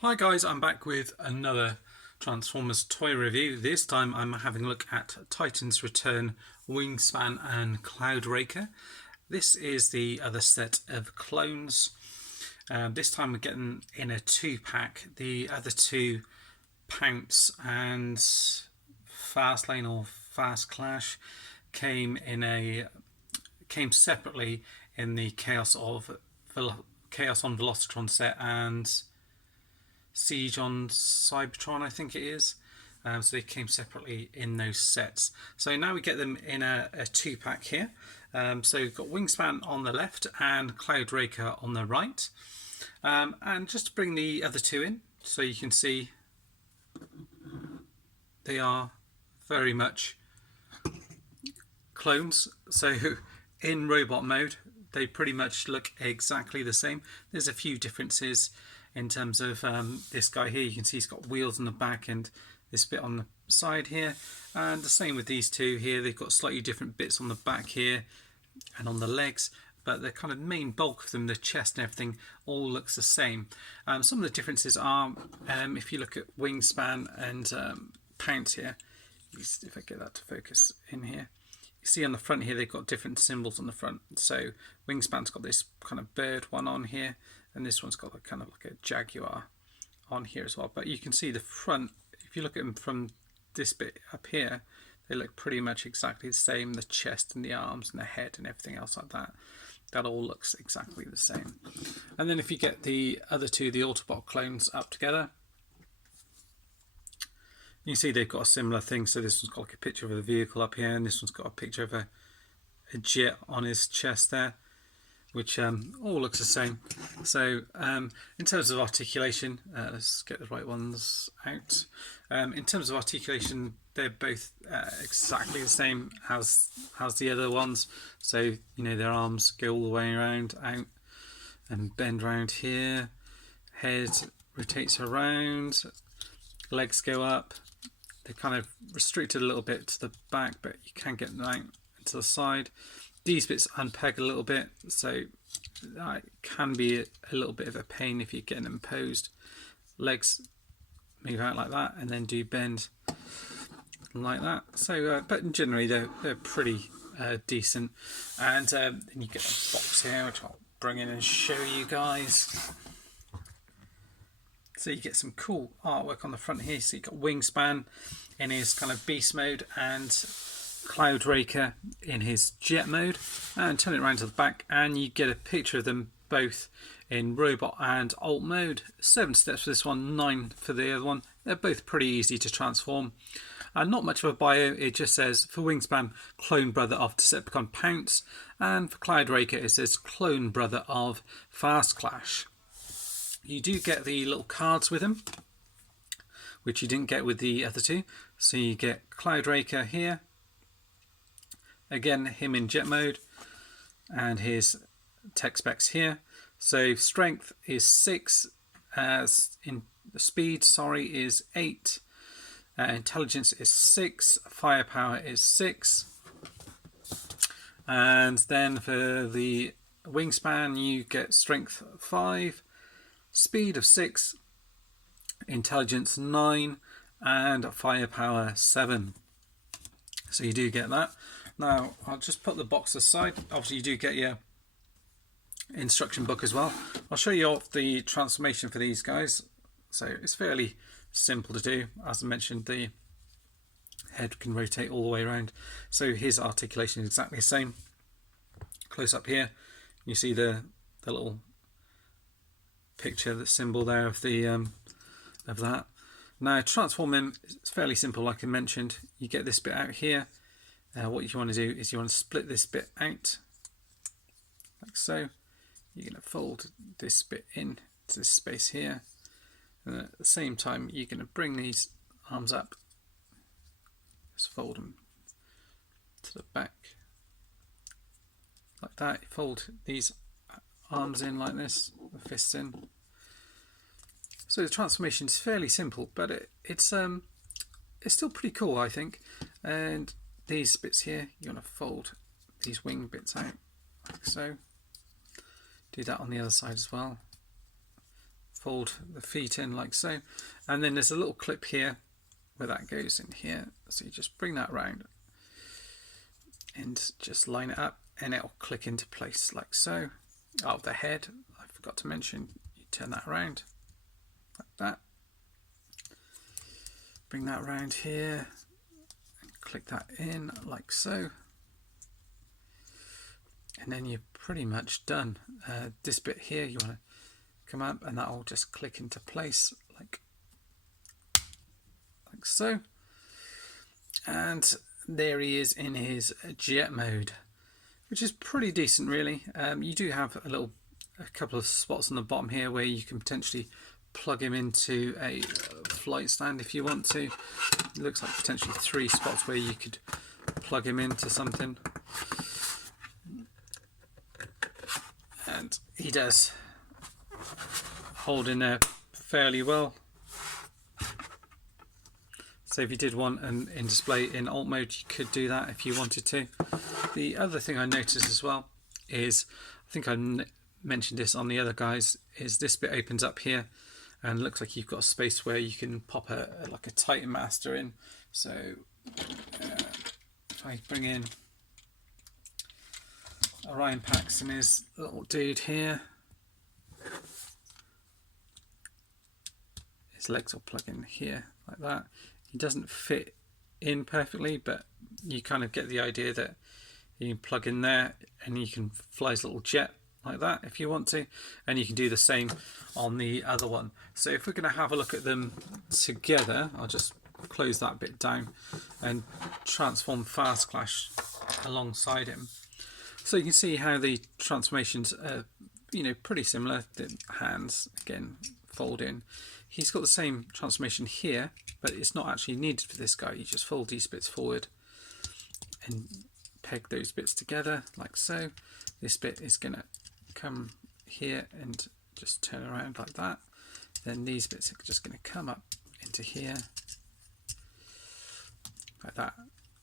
Hi guys, I'm back with another Transformers toy review. This time I'm having a look at Titan's Return Wingspan and Cloudraker. This is the other set of clones. This time we're getting in a 2-pack. The other two, Pounce and Fast Lane or Fast Clash, came separately in the Chaos on Velocitron set and Siege on Cybertron, I think it is. So they came separately in those sets. So now we get them in a 2-pack here. So we've got Wingspan on the left and Cloudraker on the right. And just to bring the other two in, so you can see they are very much clones. So in robot mode, they pretty much look exactly the same. There's a few differences in terms of this guy here. You can see he's got wheels on the back and this bit on the side here, and the same with these two here. They've got slightly different bits on the back here and on the legs, but the kind of main bulk of them, the chest and everything, all looks the same. Some of the differences are, if you look at Wingspan and Pounce here, if I get that to focus in here, you see on the front here they've got different symbols on the front. So Wingspan's got this kind of bird one on here, and this one's got a kind of like a jaguar on here as well. But you can see the front, if you look at them from this bit up here, they look pretty much exactly the same. The chest and the arms and the head and everything else like that, that all looks exactly the same. And then if you get the other two, the Autobot clones, up together, you see they've got a similar thing. So this one's got like a picture of a vehicle up here, and this one's got a picture of a jet on his chest there, which all looks the same. So in terms of articulation, let's get the right ones out. In terms of articulation, they're both exactly the same as the other ones. So you know, their arms go all the way around, out, and bend around here. Head rotates around. Legs go up. They're kind of restricted a little bit to the back, but you can get them out to the side. These bits unpeg a little bit, so that can be a little bit of a pain if you're getting them posed. Legs move out like that and then do bend like that. So, but generally they're pretty decent. And then you get a box here, which I'll bring in and show you guys. So you get some cool artwork on the front here. So you've got Wingspan in his kind of beast mode and Cloudraker in his jet mode, and turn it around to the back and you get a picture of them both in robot and alt mode. 7 steps for this one, 9 for the other one. They're both pretty easy to transform. Not much of a bio, it just says for Wingspan, clone brother of Decepticon Pounce, and for Cloudraker it says clone brother of Fast Clash. You do get the little cards with them, which you didn't get with the other two. So you get Cloudraker here, again him in jet mode, and his tech specs here. So strength is 6, as in speed, is 8, intelligence is 6, firepower is 6, and then for the Wingspan you get strength 5, speed of 6, intelligence 9, and firepower 7. So you do get that. Now I'll just put the box aside. Obviously you do get your instruction book as well. I'll show you off the transformation for these guys. So it's fairly simple to do. As I mentioned, the head can rotate all the way around. So his articulation is exactly the same. Close up here, you see the little picture, the symbol there of the of that. Now transform him, it's fairly simple. Like I mentioned, you get this bit out here. What you want to do is you want to split this bit out like so. You're going to fold this bit in to this space here, and at the same time you're going to bring these arms up, just fold them to the back like that. Fold these arms in like this, the fists in. So the transformation is fairly simple, but it's still pretty cool, I think. And these bits here, you want to fold these wing bits out like so. Do that on the other side as well. fold the feet in like so, and then there's a little clip here where that goes in here, so you just bring that round and just line it up and it'll click into place like so. Oh, the head, I forgot to mention, you turn that around like that, bring that round here and click that in like so, and then you're pretty much done. This bit here you want to come up and that will just click into place like so, and there he is in his jet mode, which is pretty decent really. You do have a couple of spots on the bottom here where you can potentially plug him into a flight stand if you want to. It looks like potentially 3 spots where you could plug him into something, and he does hold in there fairly well. So if you did want an in display in alt mode, you could do that if you wanted to. The other thing I noticed as well is, I think I mentioned this on the other guys, is this bit opens up here and looks like you've got a space where you can pop like a Titan Master in. So if I bring in Orion Pax and his little dude here, his legs will plug in here like that. He doesn't fit in perfectly, but you kind of get the idea that you can plug in there and you can fly his little jet like that if you want to, and you can do the same on the other one. So if we're going to have a look at them together, I'll just close that bit down and transform Fast Clash alongside him. So you can see how the transformations are, you know, pretty similar. The hands again fold in. He's got the same transformation here, but it's not actually needed for this guy. You just fold these bits forward and peg those bits together like so. This bit is going to come here and just turn around like that. Then these bits are just going to come up into here like that.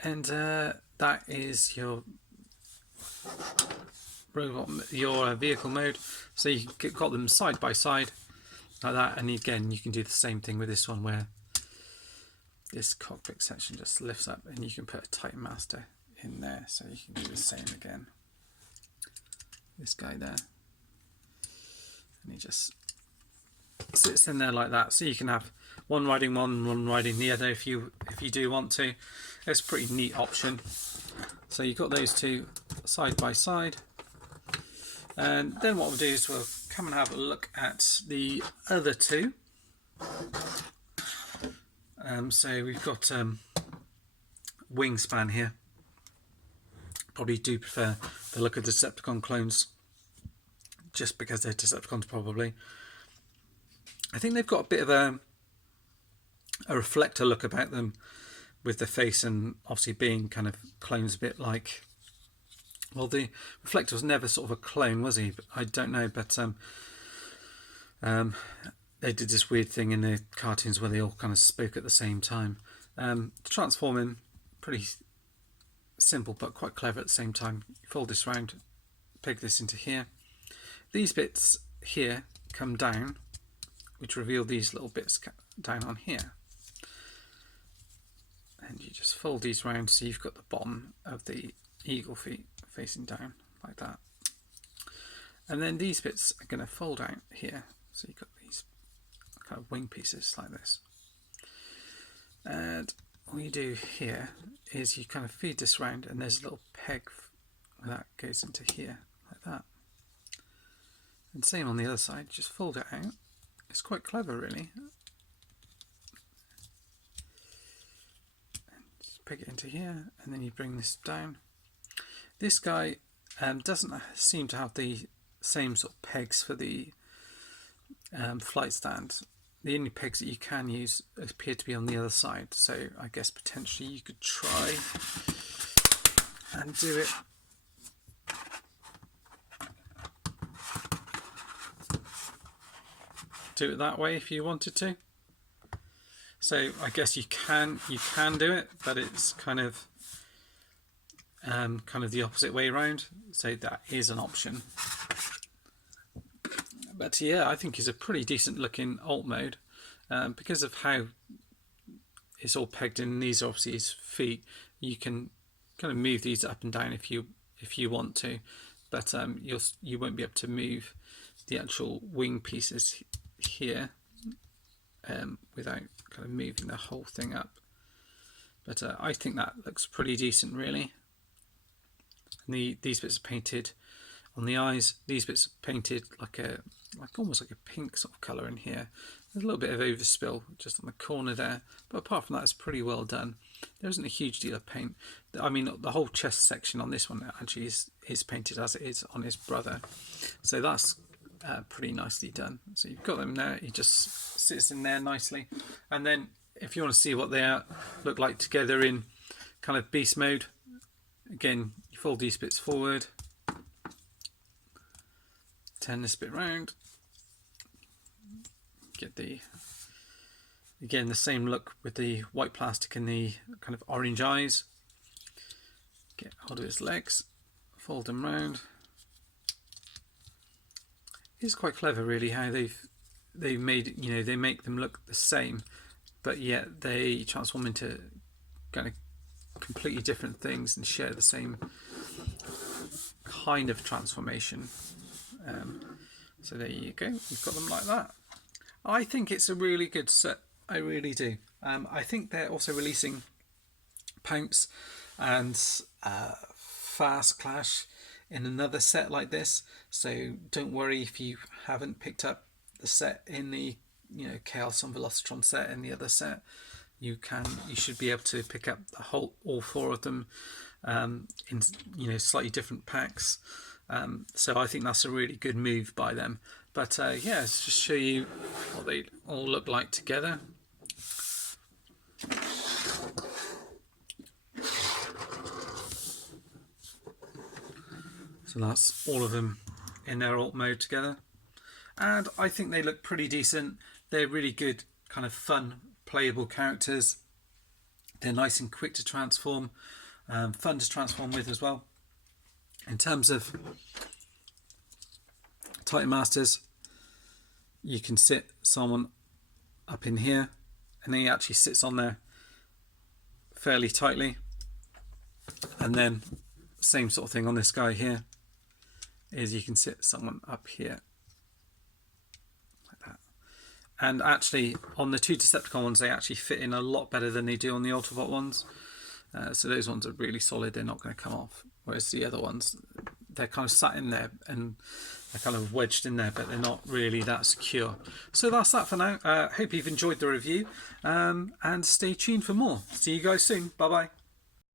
And that is your robot, your vehicle mode. So you got them side by side like that, and again you can do the same thing with this one where this cockpit section just lifts up and you can put a Titan Master in there, so you can do the same again. This guy there, and he just sits in there like that, so you can have one riding one riding the other if you do want to. It's a pretty neat option. So you've got those two side by side, and then what we'll do is we'll come and have a look at the other two. So we've got Wingspan here. Probably do prefer the look of Decepticon clones, just because they're Decepticons probably. I think they've got a bit of a reflector look about them with the face, and obviously being kind of clones, a bit like, well, the Reflector was never sort of a clone, was he? I don't know, but they did this weird thing in the cartoons where they all kind of spoke at the same time. To transform him, pretty simple but quite clever at the same time. You fold this round, peg this into here. These bits here come down, which reveal these little bits down on here. And you just fold these round so you've got the bottom of the eagle feet facing down like that. And then these bits are going to fold out here, so you've got these kind of wing pieces like this. And what you do here is you kind of feed this round, and there's a little peg that goes into here like that. And same on the other side, just fold it out. It's quite clever really. And just peg it into here, and then you bring this down. This guy doesn't seem to have the same sort of pegs for the flight stand. The only pegs that you can use appear to be on the other side, so I guess potentially you could try and do it that way if you wanted to. So I guess you can do it, but it's kind of the opposite way around. So that is an option. But yeah, I think he's a pretty decent looking alt mode because of how it's all pegged in. These are obviously his feet. You can kind of move these up and down if you want to, but you won't be able to move the actual wing pieces here without kind of moving the whole thing up. But I think that looks pretty decent, really. And these bits are painted on the eyes. These bits are painted like almost like a pink sort of colour in here. There's a little bit of overspill just on the corner there, but apart from that, it's pretty well done. There isn't a huge deal of paint. I mean, the whole chest section on this one actually is painted as it is on his brother, so that's pretty nicely done. So you've got them there. He just sits in there nicely, and then if you want to see what they look like together in kind of beast mode, again, you fold these bits forward, turn this bit round, get the same look with the white plastic and the kind of orange eyes. Get hold of his legs, fold them round. It's quite clever, really, how they've made, you know, they make them look the same, but yet they transform into kind of completely different things and share the same kind of transformation. So there you go, you've got them like that. I think it's a really good set, I really do. I think they're also releasing Pounce and Fast Clash in another set like this, so don't worry if you haven't picked up the set in the Chaos on Velocitron set in the other set. You should be able to pick up all four of them in slightly different packs. So I think that's a really good move by them. But yeah, let's just show you what they all look like together. So that's all of them in their alt mode together, and I think they look pretty decent. They're really good, kind of fun, playable characters. They're nice and quick to transform, fun to transform with as well. In terms of Titan Masters, you can sit someone up in here, and then he actually sits on there fairly tightly, and then same sort of thing on this guy here, is you can sit someone up here like that. And actually on the two Decepticon ones, they actually fit in a lot better than they do on the Autobot ones. So those ones are really solid, they're not going to come off, whereas the other ones, they're kind of sat in there and they're kind of wedged in there, but they're not really that secure. So that's that for now. Hope you've enjoyed the review, and stay tuned for more. See you guys soon. Bye bye.